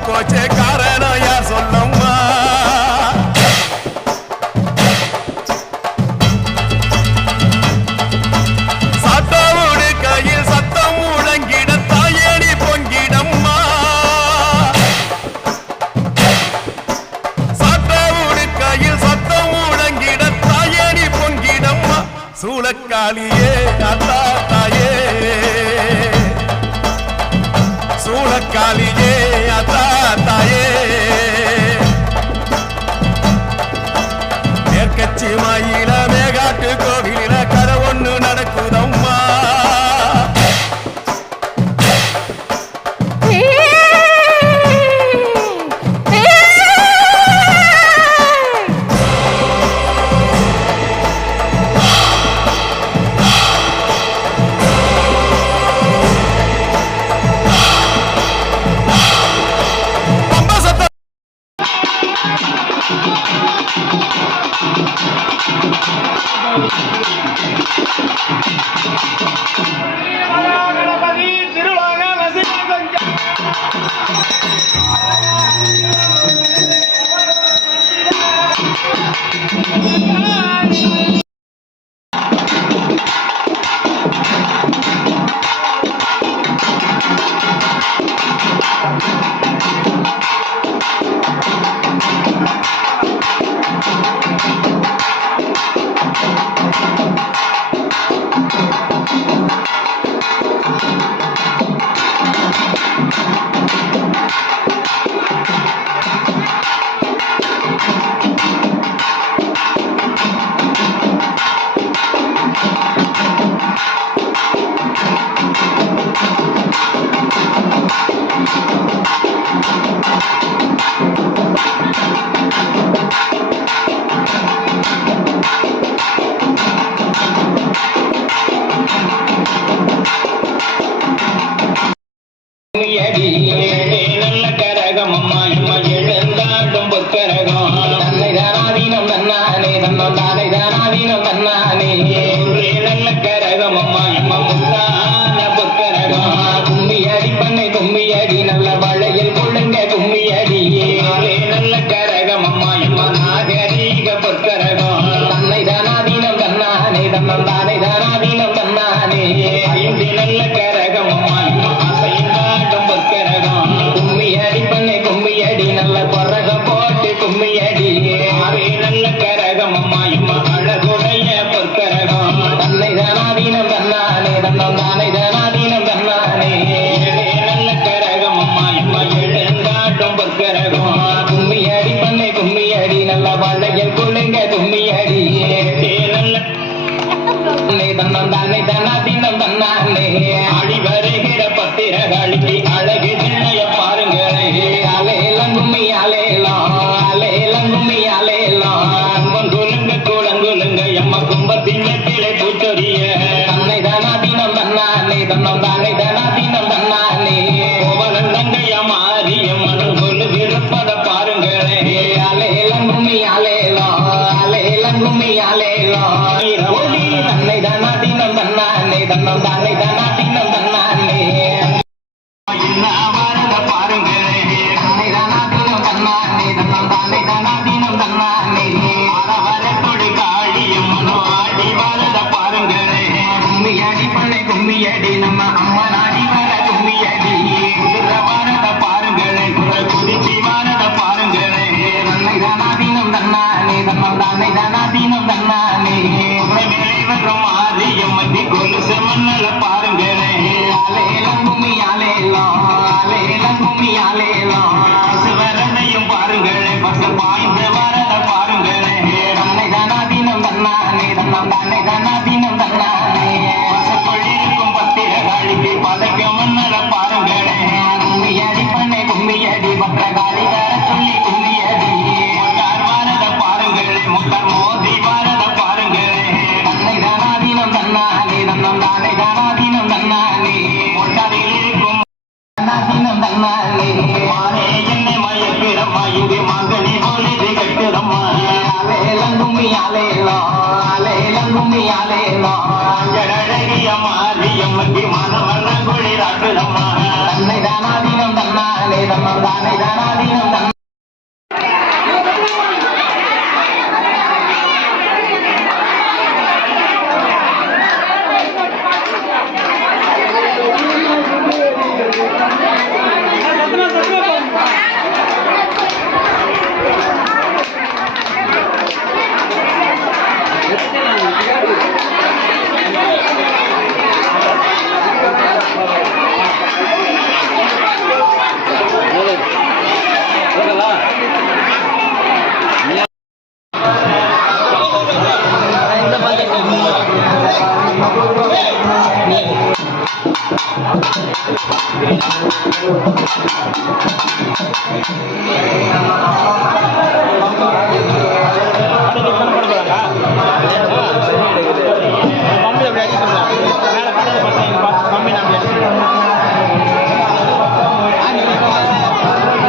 போச்சே காரணம் யார் சொல்லம்மா சட்டோடு கையில் சத்தம் முழங்கிட தாயணி பொங்கிடம்மா சட்டோடு கையில் சத்தம் முழங்கிட தாயணி பொங்கிடம்மா சூளக்காளியே அத்தா தாயே சூளக்காளியே அத்தா தாயே மேற்கட்சி மாயில மேகாட்டு கோவில கரை ஒண்ணு நடக்குதம்மா நல்ல கரகம் அம்மா அம்மா எழுந்தாடும் பொற்கரகம் தன்னை தானாதீனம் தன்னானே தன்னம் தானை தானாதீனம் தன்னானே நல்ல கரகம் அம்மா அம்மா முத்தான பொற்கரகம் கும்மி அடி பண்ணை கும்மி அடி நல்ல வளையல் கொள்ளுங்க கும்மி அடி நல்ல கரகம் அம்மா அம்மா நாகரீக பொற்கரகம் தன்னை தானாதீனம் தன்னானே தன்னம் தானை தானாதீனம் தன்னானே ஐந்து நல்ல கரகம் அம்மா அம்மா நல்ல கொரகம் போட்டு கும்மி அடி நல்ல கரகம் அம்மா அம்மா அழகுடைய பொற்கரகம் தன்னை தானாதீனம் தன்னானே தன்னம் தானை தானாதீனம் தன்னானே நல்ல கரகம் அம்மா அம்மா எழுந்தாட்டும் பொற்கரகம் கும்மி அடி பண்ணை கும்மி அடி நல்ல வளையல் கொள்ளுங்க கும்மி அடி நல்ல தன்னம் தானை தானாதீனம் தன்னானே ஆடி வருகிற பத்திரகாளிக்கு அழகு திண்ணைய பாருங்களே கும்மி அலேலாம் அலேலம் கும்மி அலேலாம் குலுங்க கூலங்குலுங்க எம்ம கும்பத்தின் நெத்திலே பூச்சொரிய தன்னை தானாதீனம் தன்னானே தன்னம் தானே தானாதீனம் தன்னானே கோவலந்தங்கையா மாரியம்மன் கொலு விருப்பத பாருங்களே அலேலம் கும்மி அலேலாம் அலேலம் கும்மி அலேலாம் தன்னை தானாதீனம் தன்னானே தன்னம் தானே தானாதீனம் தன்னானே கும்மியடி நம்ம அம்மா நாடி வர கும்மியடி வரத பாருங்களே குதிச்சி வரத பாருங்களே தன்னை தானாதீனம் தன்னானே தன்னம் தானே தானாதீனம் தன்னானே வரும் ஆதியம் மத்தி கொலுசு மண்ணல பாருங்களே அலேலம் கும்மி அலேலம் அலேலம் கும்மி அலேலம் வரதையும் பாருங்களே பசு பாய்ந்து வரத பாருங்களே தன்னை தானாதீனம் தன்னானே தன்னம் தானே தானாதீனம் தன்னானே பதைக்கும் மன்னல பாருங்களே கும்மி அடி பண்ணை கும்மி அடி பத்திரகாளி வர சொல்லி கும்மி அடி வரத பாருங்களே முக்கர் மோதி வரத பாருங்களே தன்னை தானாதீனம் தன்னானே தன்னம் தானே தானாதீனம் தன்னானே ஒட்டதில் இருக்கும் தானாதீனம் தன்னானே மானே என்னை மயக்கிறம்மா இங்கு மங்களி ஒளிது கட்டுறம்மா அலேலம் கும்மி அலேலம் அலேலம் கும்மி அலேலம் அழகிய மாரியம்மக்கு மனவண்ண குளிராட்டுதம்மா தன்னை தானாதீனம் தன்னானே தன்னம் தானே